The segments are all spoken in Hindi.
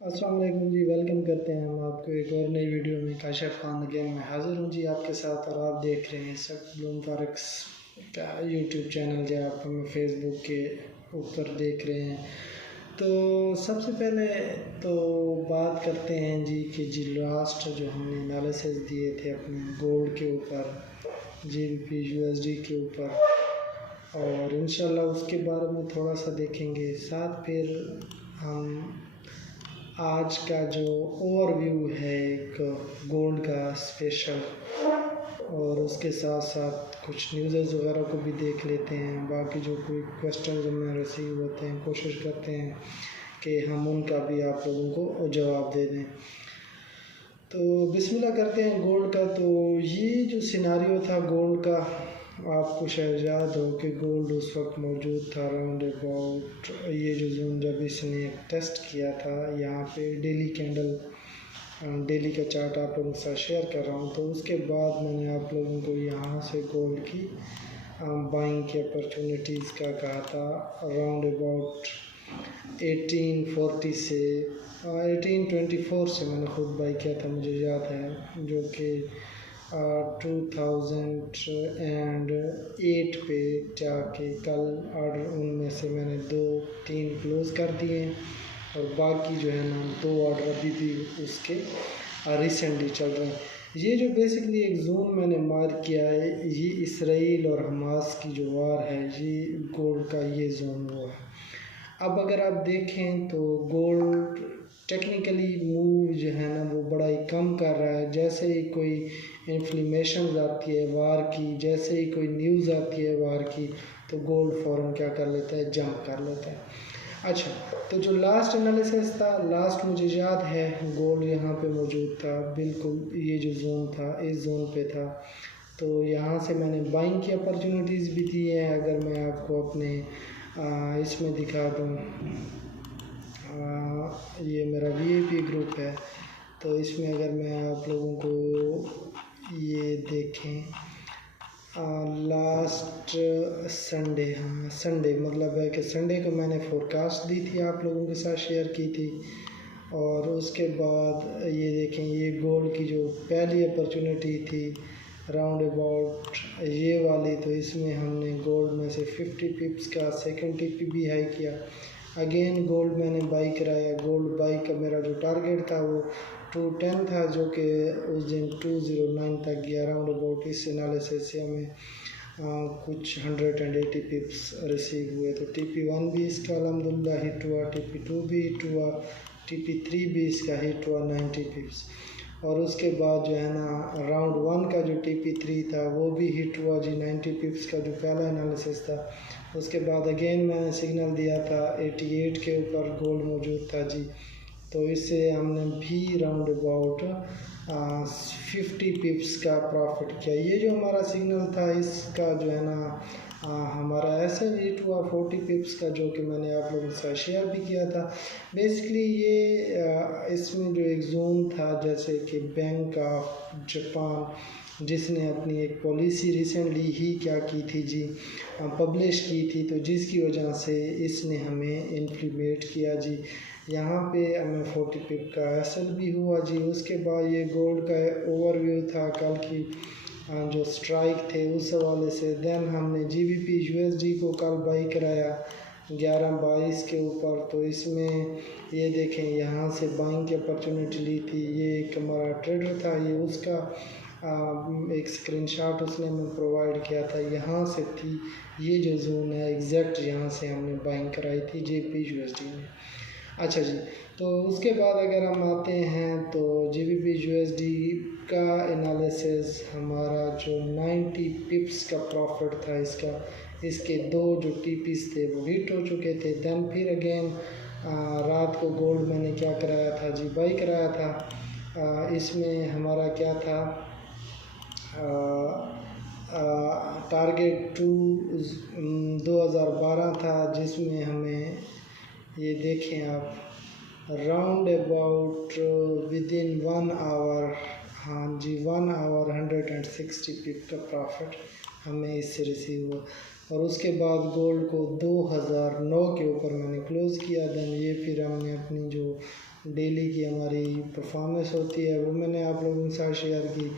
अस्सलाम वालेकुम जी। वेलकम करते हैं हम आपको एक और नई वीडियो में। काशिफ खान अगेन मैं हाज़िर हूँ जी आपके साथ, और आप देख रहे हैं सब ब्लूम फॉरेक्स का यूट्यूब चैनल जो आप हमें फेसबुक के ऊपर देख रहे हैं। तो सबसे पहले तो बात करते हैं जी कि जी लास्ट जो हमने एनालिसिस दिए थे अपने गोल्ड के ऊपर, GBP USD के ऊपर, और इंशाल्लाह उसके बारे में थोड़ा सा देखेंगे। साथ फिर हम आज का जो ओवरव्यू है एक गोल्ड का स्पेशल, और उसके साथ साथ कुछ न्यूज़ वगैरह को भी देख लेते हैं। बाकी जो कोई क्वेश्चन हमें रिसीव होते हैं कोशिश करते हैं कि हम उनका भी आप लोगों को जवाब दे दें। तो बिस्मिल्लाह करते हैं गोल्ड का। तो ये जो सिनारियो था गोल्ड का, आपको शायद याद हो कि गोल्ड उस वक्त मौजूद था अराउंड अबाउट ये जो जोन, जब इसने टेस्ट किया था यहाँ पे डेली कैंडल, डेली का चार्ट आप लोगों के साथ शेयर कर रहा हूँ। तो उसके बाद मैंने आप लोगों को यहाँ से गोल्ड की बाइंग की अपॉर्चुनिटीज़ का कहा था अराउंड अबाउट 1840 से 1824 से मैंने खुद बाई किया था, मुझे याद है, जो कि 2008 पे जाके कल ऑर्डर उनमें से मैंने 2-3 क्लोज़ कर दिए, और बाकी जो है ना 2 ऑर्डर अभी भी उसके रिसेंटली चल रहे हैं। ये जो बेसिकली एक जोन मैंने मार्क किया है, ये इसराइल और हमास की जो वार है, ये गोल्ड का ये जोन हुआ है। अब अगर आप देखें तो गोल्ड टेक्निकली मूव जो है ना वो बड़ा ही कम कर रहा है। जैसे ही कोई इन्फ्लेमेशन आती है वार की, जैसे ही कोई न्यूज़ आती है वार की, तो गोल्ड फ़ौरन क्या कर लेता है, जंप कर लेता है। अच्छा, तो जो लास्ट एनालिसिस था, लास्ट मुझे याद है गोल्ड यहाँ पे मौजूद था, बिल्कुल ये जो जोन था इस जोन पे था। तो यहाँ से मैंने बाइंग की अपॉर्चुनिटीज़ भी दी हैं। अगर मैं आपको अपने इसमें दिखा दूँ, ये मेरा VIP ग्रुप है, तो इसमें अगर मैं आप लोगों को ये देखें, लास्ट संडे, हाँ संडे, मतलब है कि संडे को मैंने फोरकास्ट दी थी, आप लोगों के साथ शेयर की थी। और उसके बाद ये देखें, ये गोल्ड की जो पहली अपॉर्चुनिटी थी राउंड अबाउट ये वाली, तो इसमें हमने गोल्ड में से 50 पिप्स का सेकंड टिप भी हाई किया। अगेन गोल्ड मैंने बाई कराया। गोल्ड बाई का मेरा जो टारगेट था वो 210 था, जो कि उस दिन 209 तक गया अराउंड अबाउट। इस एनालिसिस से हमें कुछ 180 पिप्स रिसीव हुए। तो TP1 भी इसका अल्हम्दुलिल्लाह हिट हुआ, TP2 भी हिट हुआ, TP3 भी इसका हिट हुआ 90 पिप्स। और उसके बाद जो है ना राउंड 1 का जो TP3 था वो भी हिट हुआ जी 90 पिप्स का, जो पहला एनालिसिस था। उसके बाद अगेन मैंने सिग्नल दिया था 88 के ऊपर गोल्ड मौजूद था जी, तो इससे हमने भी राउंड अबाउट 50 पिप्स का प्रॉफिट किया। ये जो हमारा सिग्नल था इसका जो है ना हमारा ऐसे हिट हुआ 40 पिप्स का, जो कि मैंने आप लोगों के साथ शेयर भी किया था। बेसिकली ये इसमें जो एक जोन था, जैसे कि बैंक ऑफ जापान जिसने अपनी एक पॉलिसी रिसेंटली ही क्या की थी जी, पब्लिश की थी, तो जिसकी वजह से इसने हमें इम्प्लीमेंट किया जी। यहाँ पे हमें 40 पिप का एसएल भी हुआ जी। उसके बाद ये गोल्ड का ओवरव्यू था कल की जो स्ट्राइक थे उस हवाले से। देन हमने GBP USD को कल बाई कराया 11.22 के ऊपर। तो इसमें ये देखें यहाँ से बाइंग की अपॉर्चुनिटी ली थी। ये एक हमारा ट्रेडर था, ये उसका एक स्क्रीनशॉट उसने हमें प्रोवाइड किया था। यहाँ से थी ये जो जोन है एग्जैक्ट, यहाँ से हमने बाइंग कराई थी GBP USD में। अच्छा जी, तो उसके बाद अगर हम आते हैं तो GBP USD का एनालिसिस, हमारा जो 90 पिप्स का प्रॉफिट था इसका, इसके 2 जो TPs थे वो हिट हो चुके थे। देन फिर अगेन रात को गोल्ड मैंने क्या कराया था जी, बाई कराया था। इसमें हमारा क्या था, टारगेट 2012 था, जिसमें हमें ये देखें आप round about within 1 hour, हाँ जी 1 आवर 160 पिप का प्रॉफिट हमें इससे रिसीव हुआ। और उसके बाद गोल्ड को 2009 के ऊपर मैंने क्लोज़ किया। देन ये फिर हमने अपनी जो डेली की हमारी परफॉर्मेंस होती है वो मैंने आप लोगों के साथ शेयर की।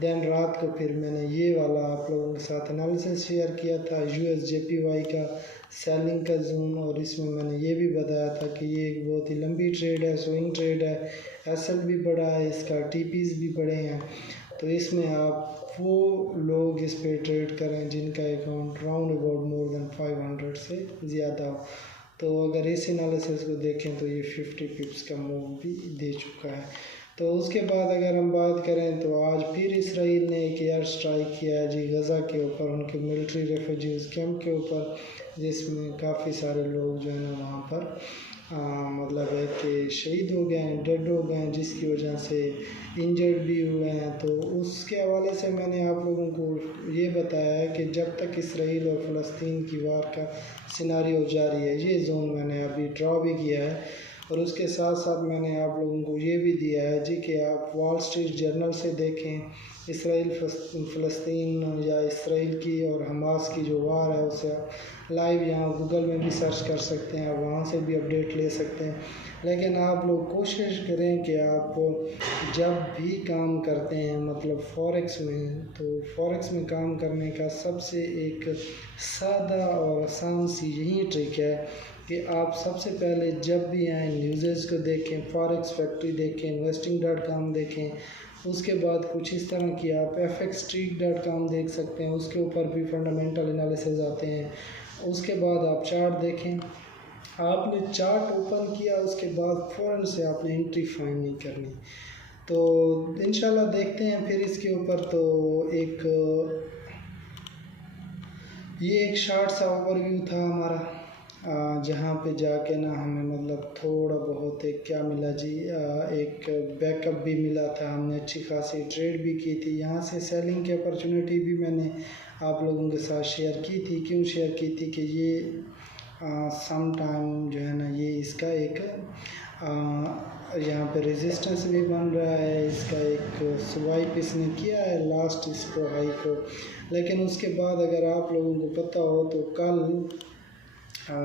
देन रात को फिर मैंने ये वाला आप लोगों के साथ एनालिसिस शेयर किया था USJPY का सेलिंग का जोन, और इसमें मैंने ये भी बताया था कि ये एक बहुत ही लंबी ट्रेड है, स्विंग ट्रेड है, SL भी बड़ा है इसका, TPs भी बड़े हैं। तो इसमें आप वो लोग इस पे ट्रेड करें जिनका account round about more than 500 से ज़्यादा हो। तो अगर इस एनालिसिस को देखें तो ये 50 पिप्स का मूव भी दे चुका है। तो उसके बाद अगर हम बात करें तो आज फिर इसराइल ने एक एयर स्ट्राइक किया है जी गज़ा के ऊपर, उनके मिलिट्री रेफ्यूजीज़ कैंप के ऊपर, जिसमें काफ़ी सारे लोग जो है ना वहाँ पर मतलब है कि शहीद हो गए हैं, डेड हो गए हैं, जिसकी वजह से इंजर्ड भी हुए हैं। तो उसके हवाले से मैंने आप लोगों को ये बताया है कि जब तक इसराइल और फ़लस्तीन की वार का सिनारियो जारी है, ये जोन मैंने अभी ड्रॉ भी किया है। और उसके साथ साथ मैंने आप लोगों को ये भी दिया है जी कि आप वॉल स्ट्रीट जर्नल से देखें इसराइल फ़लस्तीन या इसराइल की और हमास की जो वार है उसे लाइव यहाँ गूगल में भी सर्च कर सकते हैं, वहाँ से भी अपडेट ले सकते हैं। लेकिन आप लोग कोशिश करें कि आप जब भी काम करते हैं मतलब फॉरेक्स में, तो फॉरेक्स में काम करने का सबसे एक सादा और आसान सी यही ट्रिक है कि आप सबसे पहले जब भी आएँ न्यूज़ को देखें, फॉरेक्स फैक्ट्री देखें, investing.com देखें। उसके बाद कुछ इस तरह की आप fxstreet.com देख सकते हैं, उसके ऊपर भी फंडामेंटल एनालिसिस आते हैं। उसके बाद आप चार्ट देखें, आपने चार्ट ओपन किया उसके बाद फ़ौरन से आपने एंट्री फाइंड नहीं करनी। तो इंशाल्लाह देखते हैं फिर इसके ऊपर। तो ये एक शॉर्ट सा ओवरव्यू था हमारा, जहाँ पे जाके ना हमें मतलब थोड़ा बहुत एक क्या मिला जी, एक बैकअप भी मिला था, हमने अच्छी खासी ट्रेड भी की थी। यहाँ से सेलिंग की अपॉर्चुनिटी भी मैंने आप लोगों के साथ शेयर की थी। क्यों शेयर की थी कि ये सम टाइम जो है ना ये इसका एक यहाँ पे रेजिस्टेंस भी बन रहा है, इसका एक स्वाइप इसने किया है लास्ट इसको हाई को। लेकिन उसके बाद अगर आप लोगों को पता हो तो कल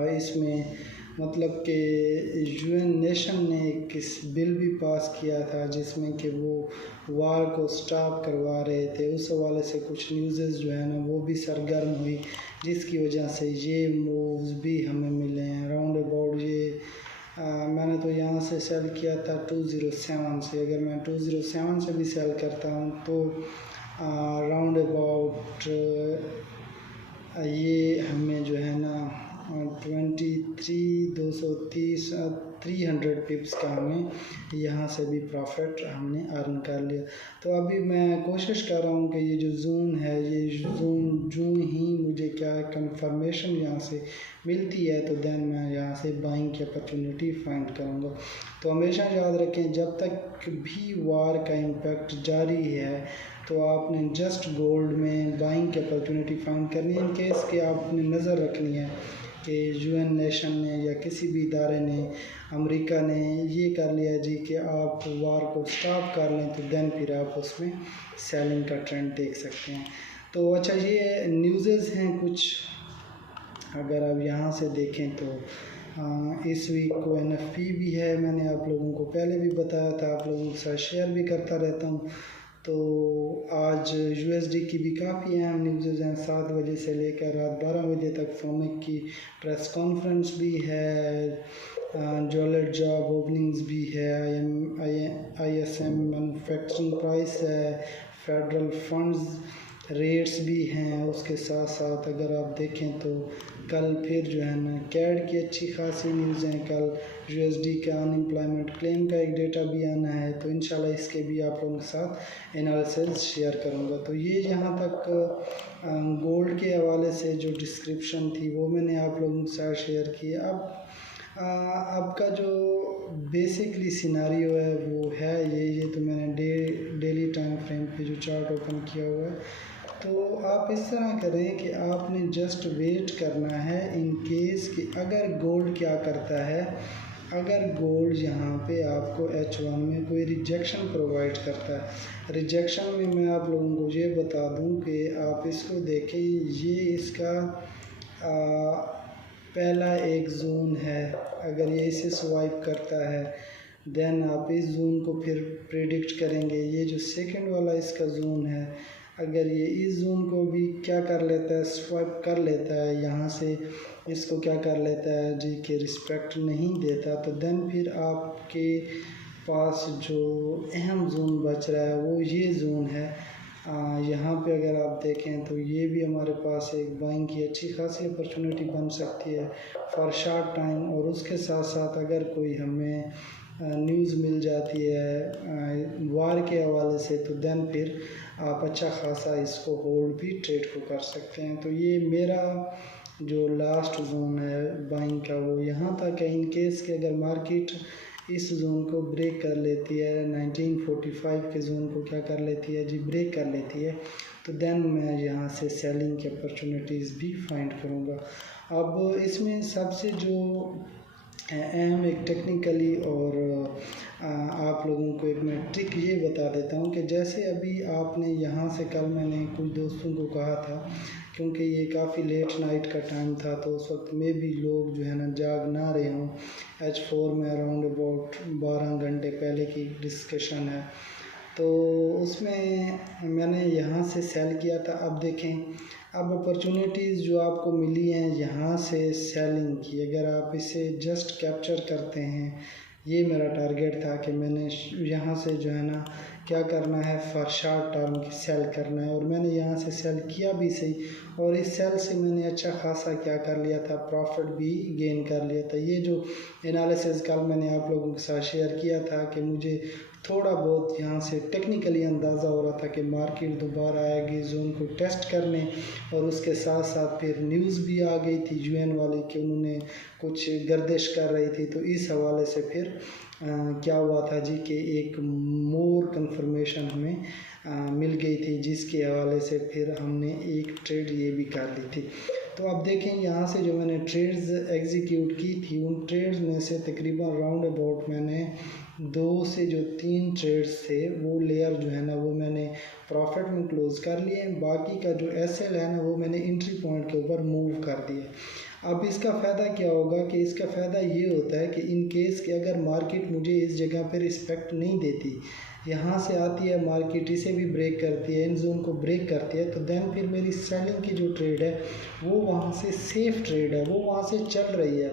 इसमें मतलब कि UN नेशन ने एक बिल भी पास किया था जिसमें कि वो वार को स्टॉप करवा रहे थे। उस हवाले से कुछ न्यूज़ जो है ना वो भी सरगर्म हुई, जिसकी वजह से ये मूव्स भी हमें मिले हैं राउंड अबाउट। ये मैंने तो यहाँ से सेल किया था 207 से, अगर मैं 207 से भी सेल करता हूँ तो राउंड अबाउट ये हमें जो है ना 300 पिप्स का हमें यहाँ से भी प्रॉफिट हमने अर्न कर लिया। तो अभी मैं कोशिश कर रहा हूँ कि ये जो जोन है, ये जोन जो ही मुझे क्या कंफर्मेशन यहाँ से मिलती है तो देन मैं यहाँ से बाइंग की अपॉर्चुनिटी फाइंड करूँगा। तो हमेशा याद रखें जब तक भी वार का इम्पैक्ट जारी है तो आपने जस्ट गोल्ड में बाइंग की अपॉर्चुनिटी फाइंड करनी है। इन केस कि आपने नज़र रखनी है कि UN नेशन ने या किसी भी इदारे ने, अमेरिका ने ये कर लिया जी कि आप वार को स्टॉप कर लें, तो देन फिर आप उसमें सेलिंग का ट्रेंड देख सकते हैं। तो अच्छा ये न्यूज़ हैं कुछ, अगर आप यहाँ से देखें तो इस वीक को NFP भी है, मैंने आप लोगों को पहले भी बताया था, आप लोगों के साथ शेयर भी करता रहता हूँ। तो आज USD की भी काफ़ी अहम न्यूज़ हैं, 7 बजे से लेकर रात 12 बजे तक फोमेक की प्रेस कॉन्फ्रेंस भी है, जॉलेट जॉब ओपनिंग्स भी है, ISM मैन्युफैक्चरिंग प्राइस है, फेडरल फंड्स रेट्स भी हैं। उसके साथ साथ अगर आप देखें तो कल फिर जो है ना कैड की अच्छी खासी न्यूज़ हैं, कल USD का अनएम्प्लॉयमेंट क्लेम का एक डेटा भी आना है, तो इंशाल्लाह इसके भी आप लोगों के साथ एनालिसिस शेयर करूंगा। तो ये यहाँ तक गोल्ड के हवाले से जो डिस्क्रिप्शन थी वो मैंने आप लोगों के साथ शेयर की। अब का जो बेसिकली सिनारियो है वो है ये तो मैंने डेली टाइम फ्रेम पे जो चार्ट ओपन किया हुआ है। तो आप इस तरह करें कि आपने जस्ट वेट करना है इन केस कि अगर गोल्ड क्या करता है, अगर गोल्ड यहाँ पे आपको H1 में कोई रिजेक्शन प्रोवाइड करता है। रिजेक्शन में मैं आप लोगों को ये बता दूं कि आप इसको देखें, ये इसका पहला एक जोन है, अगर ये इसे स्वाइप करता है देन आप इस जोन को फिर प्रेडिक्ट करेंगे। ये जो सेकंड वाला इसका जोन है, अगर ये इस जोन को भी क्या कर लेता है, स्वाइप कर लेता है यहाँ से, इसको क्या कर लेता है जी कि रिस्पेक्ट नहीं देता, तो देन फिर आपके पास जो अहम जोन बच रहा है वो ये जोन है। यहाँ पे अगर आप देखें तो ये भी हमारे पास एक बाइंग की अच्छी खासी अपॉर्चुनिटी बन सकती है फॉर शॉर्ट टाइम। और उसके साथ साथ अगर कोई हमें न्यूज़ मिल जाती है वार के हवाले से, तो देन फिर आप अच्छा खासा इसको होल्ड भी ट्रेड को कर सकते हैं। तो ये मेरा जो लास्ट जोन है बाइंग का वो यहाँ तक है। इन केस के अगर मार्केट इस जोन को ब्रेक कर लेती है, 1945 के जोन को क्या कर लेती है जी, ब्रेक कर लेती है, तो देन मैं यहाँ से सेलिंग की अपॉर्चुनिटीज़ भी फाइंड करूँगा। अब इसमें सबसे जो अहम एक टेक्निकली और आप लोगों को एक मैं ट्रिक ये बता देता हूँ कि जैसे अभी आपने यहाँ से, कल मैंने कुछ दोस्तों को कहा था, क्योंकि ये काफ़ी लेट नाइट का टाइम था तो उस वक्त में भी लोग जो है ना जाग ना रहे हों। H4 में अराउंड अबाउट 12 घंटे पहले की डिस्कशन है, तो उसमें मैंने यहाँ से सेल किया था। अब देखें, अब अपॉर्चुनिटीज़ जो आपको मिली हैं यहाँ से सेलिंग की, अगर आप इसे जस्ट कैप्चर करते हैं, ये मेरा टारगेट था कि मैंने यहाँ से जो है ना क्या करना है, फॉर शॉर्ट टर्म की सेल करना है। और मैंने यहाँ से सेल किया भी सही, और इस सेल से मैंने अच्छा खासा क्या कर लिया था, प्रॉफिट भी गेन कर लिया था। ये जो एनालिसिस कल मैंने आप लोगों के साथ शेयर किया था कि मुझे थोड़ा बहुत यहाँ से टेक्निकली अंदाज़ा हो रहा था कि मार्केट दोबारा आएगी जोन को टेस्ट करने, और उसके साथ साथ फिर न्यूज़ भी आ गई थी यूएन वाली कि उन्होंने कुछ गर्दिश कर रही थी। तो इस हवाले से फिर क्या हुआ था जी कि एक मोर कंफर्मेशन हमें मिल गई थी, जिसके हवाले से फिर हमने एक ट्रेड ये भी कर ली थी। तो आप देखें यहाँ से जो मैंने ट्रेड्स एग्जीक्यूट की थी, उन ट्रेड्स में से तकरीबन राउंड अबाउट मैंने 2 से जो 3 ट्रेड्स थे वो लेयर जो है ना वो मैंने प्रॉफिट में क्लोज़ कर लिए। बाकी का जो एसएल है ना वो मैंने एंट्री पॉइंट के ऊपर मूव कर दिया। अब इसका फ़ायदा क्या होगा कि इसका फ़ायदा ये होता है कि इन केस कि अगर मार्केट मुझे इस जगह पर रिस्पेक्ट नहीं देती, यहाँ से आती है मार्केट, इसे भी ब्रेक करती है, इन जोन को ब्रेक करती है, तो देन फिर मेरी सेलिंग की जो ट्रेड है वो वहाँ से सेफ़ ट्रेड है, वो वहाँ से चल रही है।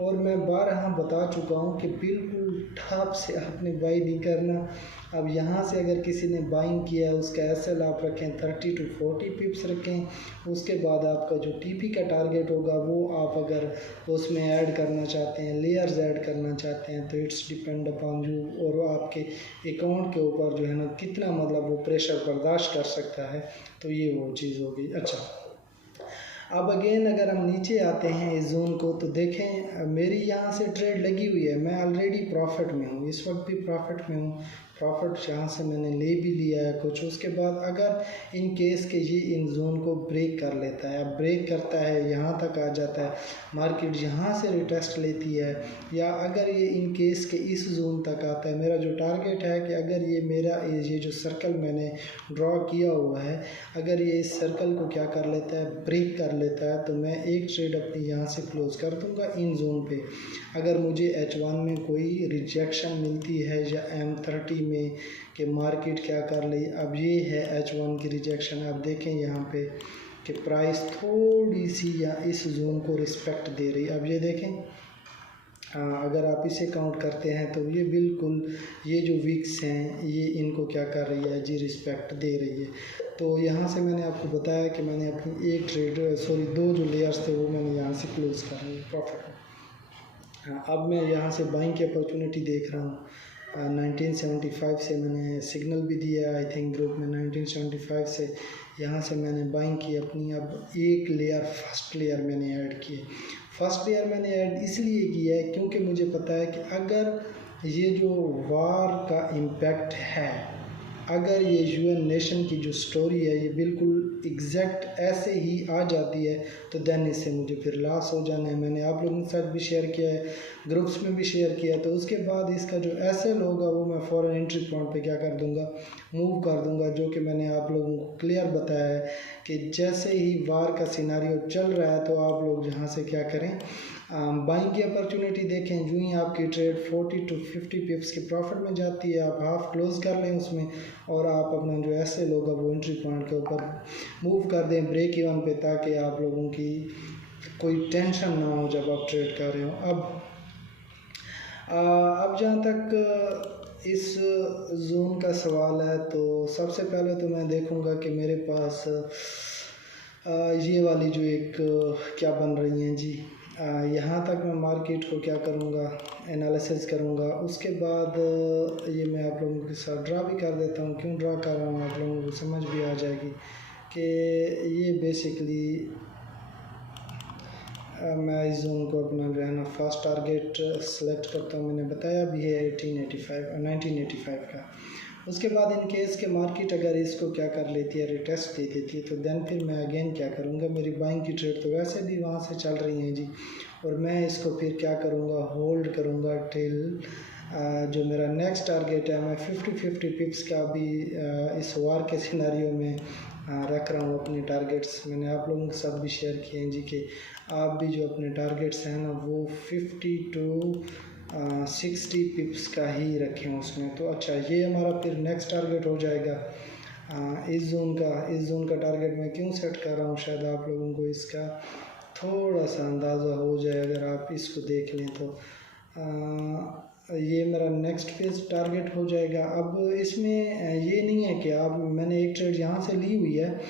और मैं बारहा बता चुका हूँ कि बिल्कुल ठाप से आपने बाई नहीं करना। अब यहाँ से अगर किसी ने बाइंग किया है उसका एसएल आप रखें 30 to 40 पिप्स रखें। उसके बाद आपका जो टीपी का टारगेट होगा वो आप अगर उसमें ऐड करना चाहते हैं, लेयर्स ऐड करना चाहते हैं, तो इट्स डिपेंड अपॉन यू और आपके अकाउंट के ऊपर जो है ना कितना मतलब वो प्रेशर बर्दाश्त कर सकता है। तो ये वो चीज़ होगी। अच्छा, अब अगेन अगर हम नीचे आते हैं इस जोन को, तो देखें मेरी यहाँ से ट्रेड लगी हुई है, मैं ऑलरेडी प्रॉफिट में हूँ, इस वक्त भी प्रॉफिट में हूँ। प्रॉफिट यहाँ से मैंने ले भी लिया है कुछ। उसके बाद अगर इन केस के ये इन जोन को ब्रेक कर लेता है, अब ब्रेक करता है यहाँ तक आ जाता है, मार्केट यहाँ से रिटेस्ट लेती है, या अगर ये इन केस के इस जोन तक आता है, मेरा जो टारगेट है कि अगर ये मेरा ये जो सर्कल मैंने ड्रॉ किया हुआ है, अगर ये इस सर्कल को क्या कर लेता है, ब्रेक कर लेता है, तो मैं एक ट्रेड अपनी यहाँ से क्लोज़ कर दूँगा इन जोन पे। अगर मुझे H1 में कोई रिजेक्शन मिलती है या M30 में कि मार्केट क्या कर ली, अब ये है H1 की रिजेक्शन। आप देखें यहाँ पे कि प्राइस थोड़ी सी या इस जोन को रिस्पेक्ट दे रही है। अब ये देखें अगर आप इसे काउंट करते हैं तो ये बिल्कुल ये जो वीक्स हैं ये इनको क्या कर रही है जी, रिस्पेक्ट दे रही है। तो यहाँ से मैंने आपको बताया कि मैंने अपनी एक ट्रेड दो जो लेयर्स थे वो मैंने यहाँ से क्लोज़ कर ली प्रॉफिट में। अब मैं यहाँ से बाइंग की अपॉर्चुनिटी देख रहा हूँ। 1975 से मैंने सिग्नल भी दिया आई थिंक ग्रुप में, 1975 से यहाँ से मैंने बाइंग की अपनी। अब एक लेयर फर्स्ट लेयर मैंने ऐड की। फर्स्ट लेयर मैंने ऐड इसलिए किया है क्योंकि मुझे पता है कि अगर ये जो वार का इम्पैक्ट है, अगर ये यूएन नेशन की जो स्टोरी है ये बिल्कुल एग्जैक्ट ऐसे ही आ जाती है, तो देन इससे मुझे फिर लॉस हो जाना है। मैंने आप लोगों के साथ भी शेयर किया है, ग्रुप्स में भी शेयर किया। तो उसके बाद इसका जो एसएल होगा वो मैं फ़ौरन एंट्री पॉइंट पे क्या कर दूंगा, मूव कर दूंगा, जो कि मैंने आप लोगों को क्लियर बताया है कि जैसे ही वार का सिनारियो चल रहा है तो आप लोग यहाँ से क्या करें, बाइंग की अपॉर्चुनिटी देखें, जो ही आपकी ट्रेड 40 to 50 पिप्स के प्रॉफिट में जाती है, आप हाफ क्लोज कर लें उसमें और आप अपना जो एसएल होगा वो एंट्री पॉइंट के ऊपर मूव कर दें ब्रेक इवन पे, ताकि आप लोगों की कोई टेंशन ना हो जब आप ट्रेड कर रहे हो। अब जहाँ तक इस जोन का सवाल है, तो सबसे पहले तो मैं देखूँगा कि मेरे पास ये वाली जो एक क्या बन रही हैं जी, यहाँ तक मैं मार्केट को क्या करूँगा, एनालिसिस करूँगा। उसके बाद ये मैं आप लोगों के साथ ड्रा भी कर देता हूँ। क्यों ड्रा कर रहा हूँ आप लोगों को समझ भी आ जाएगी कि ये बेसिकली मैं इस जोन को अपना जो है ना फर्स्ट टारगेट सेलेक्ट करता हूँ। मैंने बताया भी है 1985 का। उसके बाद इन केस के मार्केट अगर इसको क्या कर लेती है, रिटेस्ट दे देती है, तो देन फिर मैं अगेन क्या करूँगा, मेरी बाइंग की ट्रेड तो वैसे भी वहाँ से चल रही हैं जी, और मैं इसको फिर क्या करूँगा, होल्ड करूँगा टिल जो मेरा नेक्स्ट टारगेट है। मैं 50 पिप्स का भी इस वार के सिनारियो में रख रहा हूँ अपने टारगेट्स। मैंने आप लोगों के साथ भी शेयर किए हैं जी कि आप भी जो अपने टारगेट्स हैं ना वो 50 to 60 पिप्स का ही रखें उसमें। तो अच्छा, ये हमारा फिर नेक्स्ट टारगेट हो जाएगा इस जोन का टारगेट मैं क्यों सेट कर रहा हूँ, शायद आप लोगों को इसका थोड़ा सा अंदाज़ा हो जाए अगर आप इसको देख लें तो। ये मेरा नेक्स्ट फेज टारगेट हो जाएगा। अब इसमें ये नहीं है कि मैंने एक ट्रेड यहाँ से ली हुई है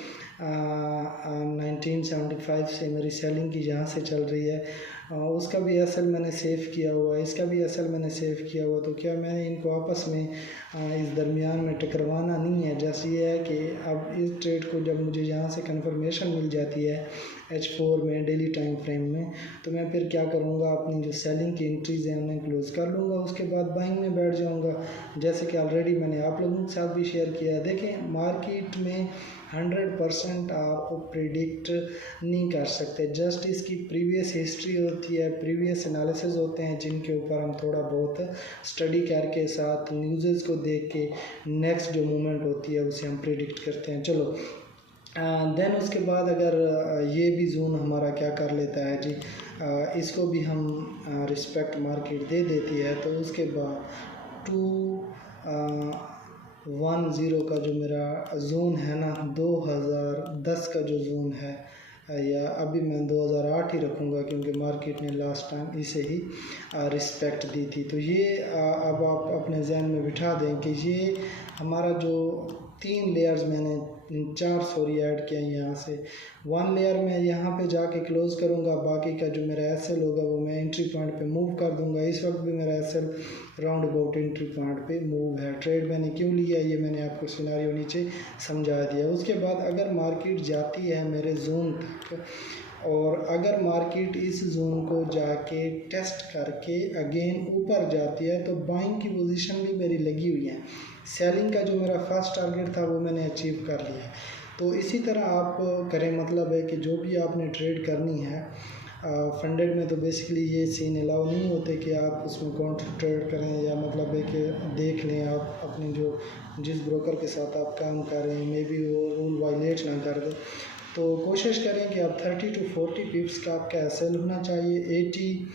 1975 से मेरी सेलिंग की जहाँ से चल रही है, उसका भी एसएल मैंने सेव किया हुआ है, इसका भी एसएल मैंने सेव किया हुआ। तो क्या मैंने इनको आपस में इस दरमियान में टकरवाना नहीं है। जैसे ये है कि अब इस ट्रेड को जब मुझे यहाँ से कंफर्मेशन मिल जाती है H4 में डेली टाइम फ्रेम में, तो मैं फिर क्या करूँगा, अपनी जो सेलिंग की एंट्रीज हैं उन्हें क्लोज कर लूँगा। उसके बाद बाइंग में बैठ जाऊँगा, जैसे कि ऑलरेडी मैंने आप लोगों के साथ भी शेयर किया है। देखें, मार्केट में 100% आप प्रिडिक्ट नहीं कर सकते, जस्ट इसकी प्रीवियस हिस्ट्री होती है, प्रीवियस एनालिसिस होते हैं जिनके ऊपर हम थोड़ा बहुत स्टडी करके साथ न्यूज़ को देख के नेक्स्ट जो मूवमेंट होती है उसे हम प्रिडिक्ट करते हैं। चलो देन उसके बाद अगर ये भी जोन हमारा क्या कर लेता है जी, इसको भी हम रिस्पेक्ट मार्केट दे देती है, तो उसके बाद 210 का जो मेरा जोन है ना, 2010 का जो जोन है, या अभी मैं 2008 ही रखूँगा क्योंकि मार्केट ने लास्ट टाइम इसे ही रिस्पेक्ट दी थी। तो ये अब आप अपने जहन में बिठा दें कि ये हमारा जो 3 लेयर्स मैंने 4 ऐड किया यहाँ से, 1 लेयर में यहाँ पे जाके क्लोज करूँगा, बाकी का जो मेरा एसएल होगा वो मैं एंट्री पॉइंट पे मूव कर दूँगा। इस वक्त भी मेरा SL round about entry point पे मूव है। ट्रेड मैंने क्यों लिया ये मैंने आपको सिनेरियो नीचे समझा दिया। उसके बाद अगर मार्केट जाती है मेरे जोन तक और अगर मार्केट इस जोन को जाके टेस्ट करके अगेन ऊपर जाती है, तो बाइंग की पोजीशन भी मेरी लगी हुई है। सेलिंग का जो मेरा फर्स्ट टारगेट था वो मैंने अचीव कर लिया है। तो इसी तरह आप करें, मतलब है कि जो भी आपने ट्रेड करनी है फंडेड में, तो बेसिकली ये सीन अलाउ नहीं होते कि आप उसमें काउंटर ट्रेड करें, या मतलब है कि देख लें आप अपने जो जिस ब्रोकर के साथ आप काम कर रहे हैं मे बी वो रूल वायलेट ना कर दे। तो कोशिश करें कि आप 30 to 40 पिप्स का आपका एसएल होना चाहिए, 80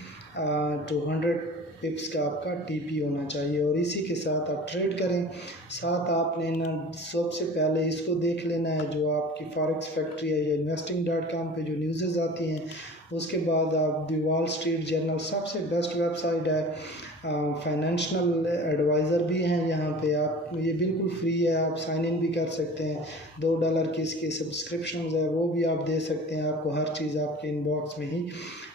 to 100 पिप्स का आपका टीपी होना चाहिए, और इसी के साथ आप ट्रेड करें। साथ आपने ना सबसे पहले इसको देख लेना है जो आपकी फॉरेक्स फैक्ट्री है या investing.com पे जो न्यूज़ आती हैं। उसके बाद आप दी वॉल स्ट्रीट जर्नल सबसे बेस्ट वेबसाइट है, फाइनेंशियल एडवाइज़र भी हैं यहाँ पे, आप ये बिल्कुल फ्री है, आप साइन इन भी कर सकते हैं। $2 की इसकी सब्सक्रिप्शन है वो भी आप दे सकते हैं, आपको हर चीज़ आपके इनबॉक्स में ही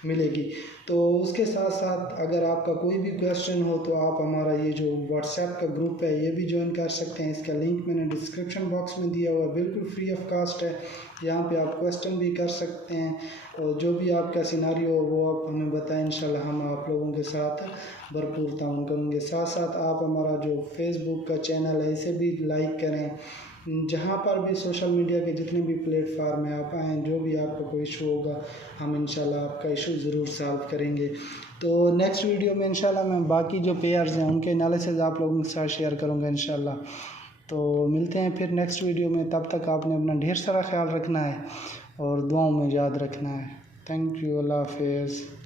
मिलेगी। तो उसके साथ साथ अगर आपका कोई भी क्वेश्चन हो तो आप हमारा ये जो व्हाट्सएप का ग्रुप है ये भी ज्वाइन कर सकते हैं। इसका लिंक मैंने डिस्क्रिप्शन बॉक्स में दिया हुआ है, बिल्कुल फ्री ऑफ कास्ट है। यहाँ पे आप क्वेश्चन भी कर सकते हैं और जो भी आपका सिनारियो हो वो आप हमें बताएं, इंशाल्लाह हम आप लोगों के साथ भरपूर ताउन करेंगे। साथ साथ आप हमारा जो फेसबुक का चैनल है इसे भी लाइक करें। जहाँ पर भी सोशल मीडिया के जितने भी प्लेटफार्म हैं आप आएँ, जो भी आपका कोई इशू होगा हम इंशाल्लाह आपका इशू ज़रूर सॉल्व करेंगे। तो नेक्स्ट वीडियो में इंशाल्लाह मैं बाकी जो पेयर्स हैं उनके एनालिसिस आप लोगों के साथ शेयर करूँगा इंशाल्लाह। तो मिलते हैं फिर नेक्स्ट वीडियो में, तब तक आपने अपना ढेर सारा ख्याल रखना है और दुआओं में याद रखना है। थैंक यू, अल्लाह हाफ़िज़।